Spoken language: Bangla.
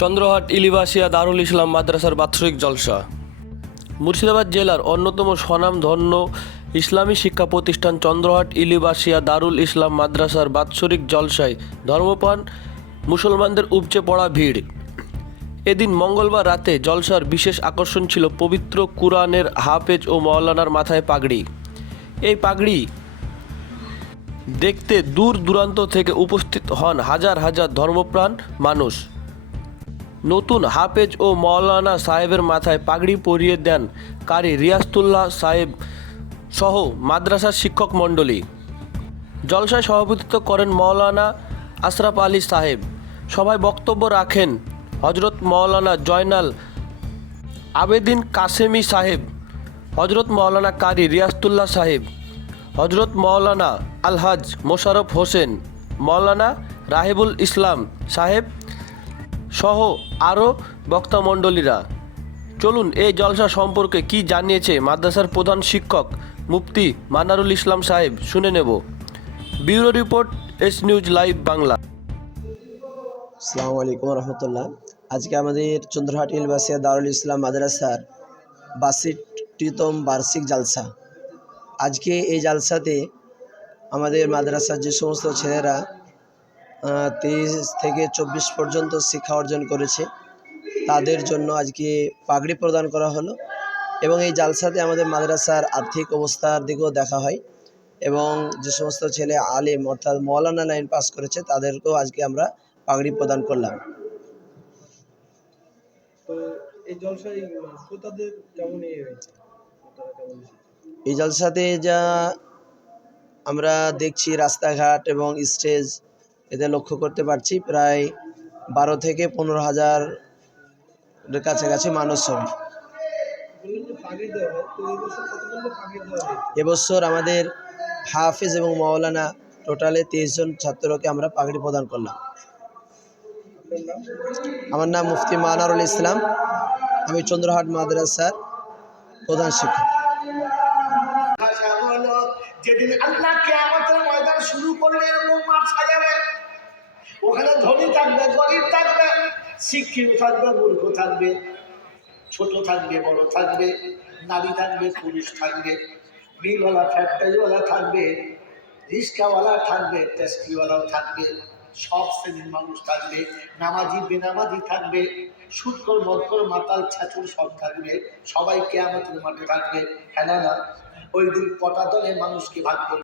চন্দ্রহাট ইলিবাসিয়া দারুল ইসলাম মাদ্রাসার বাৎসরিক জলসা। মুর্শিদাবাদ জেলার অন্যতম স্বনামধন্য ইসলামী শিক্ষা প্রতিষ্ঠান চন্দ্রহাট ইলিবাসিয়া দারুল ইসলাম মাদ্রাসার বাৎসরিক জলসায় ধর্মপ্রাণ মুসলমানদের উপচে পড়া ভিড়। এদিন মঙ্গলবার রাতে জলসার বিশেষ আকর্ষণ ছিল পবিত্র কুরআনের হাফেজ ও মাওলানার মাথায় পাগড়ি। এই পাগড়ি দেখতে দূর দূরান্ত থেকে উপস্থিত হন হাজার হাজার ধর্মপ্রাণ মানুষ। নতুন হাফেজ ও মাওলানা সাহেবের মাথায় পাগড়ি পরিয়ে দেন কারি রিয়াজতুল্লাহ সাহেব সহ মাদ্রাসার শিক্ষক মণ্ডলী। জলসায় সভাপতিত্ব করেন মাওলানা আশরাফ আলী সাহেব। সভায় বক্তব্য রাখেন হজরত মাওলানা জয়নাল আবেদিন কাসেমি সাহেব, হজরত মাওলানা কারি রিয়াজতুল্লাহ সাহেব, হজরত মাওলানা আলহাজ মোশাররফ হোসেন, মাওলানা রাহেবুল ইসলাম সাহেব সহ আরও বক্তামণ্ডলীরা। চলুন এই জলসা সম্পর্কে কি জানিয়েছে মাদ্রাসার প্রধান শিক্ষক মুফতি মানারুল ইসলাম সাহেব শুনে নেব। Bureau report, S news live Bangla. আসসালামু আলাইকুম রহমতুল্লাহ। আজকে আমাদের চন্দ্রহাট ইলিবাসিয়া দারুল ইসলাম মাদ্রাসার ৬২তম বার্ষিক জালসা। আজকে এই জালসাতে আমাদের মাদ্রাসার যে সমস্ত ছেলেরা 23 থেকে 24 পর্যন্ত শিক্ষা অর্জন করেছে তাদের জন্য আজকে পাগড়ি প্রদান করা হলো এবং এই জালসাতে আমাদের মাদ্রাসার আর্থিক অবস্থার দিকেও দেখা হয় এবং যে সমস্ত ছেলে আলেম অর্থাৎ মাওলানা লাইন পাস করেছে তাদেরকেও আজকে আমরা পাগড়ি প্রদান করলাম। তো এই জলসায় শ্রোতাদের কেমন এই জলসাতে যা আমরা দেখছি রাস্তাঘাট এবং স্টেজ এতে লক্ষ্য করতে পারছি প্রায় 12 থেকে 15,000 কাছাকাছি মানুষ হবে। এবছর আমাদের হাফেজ এবং মাওলানা টোটালে 23 জন ছাত্রকে আমরা পাগড়ি প্রদান করলাম। আমার নাম মুফতি মানারুল ইসলাম, আমি চন্দ্রহাট মাদ্রাসার প্রধান শিক্ষক। যেদিন আল্লাহ কিয়ামতের ময়দান শুরু করবে এরকম মাঠ সাজাবে, ওখানে ধনী থাকবে, গরিব থাকবে, শিক্ষিত থাকবে, মূর্খ থাকবে, ছোট থাকবে, বড় থাকবে, নারী থাকবে, পুরুষ থাকবে, মিলওয়ালা ফ্যাক্টরিওয়ালা থাকবে, রিক্সাওয়ালা থাকবে, ট্যাক্সিওয়ালাও থাকবে, সব শ্রেণীর মানুষ থাকবে, নামাজি বেনামাজি থাকবে, সুদখোর মদখোর মাতাল ছাচুর সব থাকবে, সবাই কিয়ামতের মাঠে থাকবে। হ্যাঁ না? ওই দিন কটা দলে মানুষকে ভাগ করবে?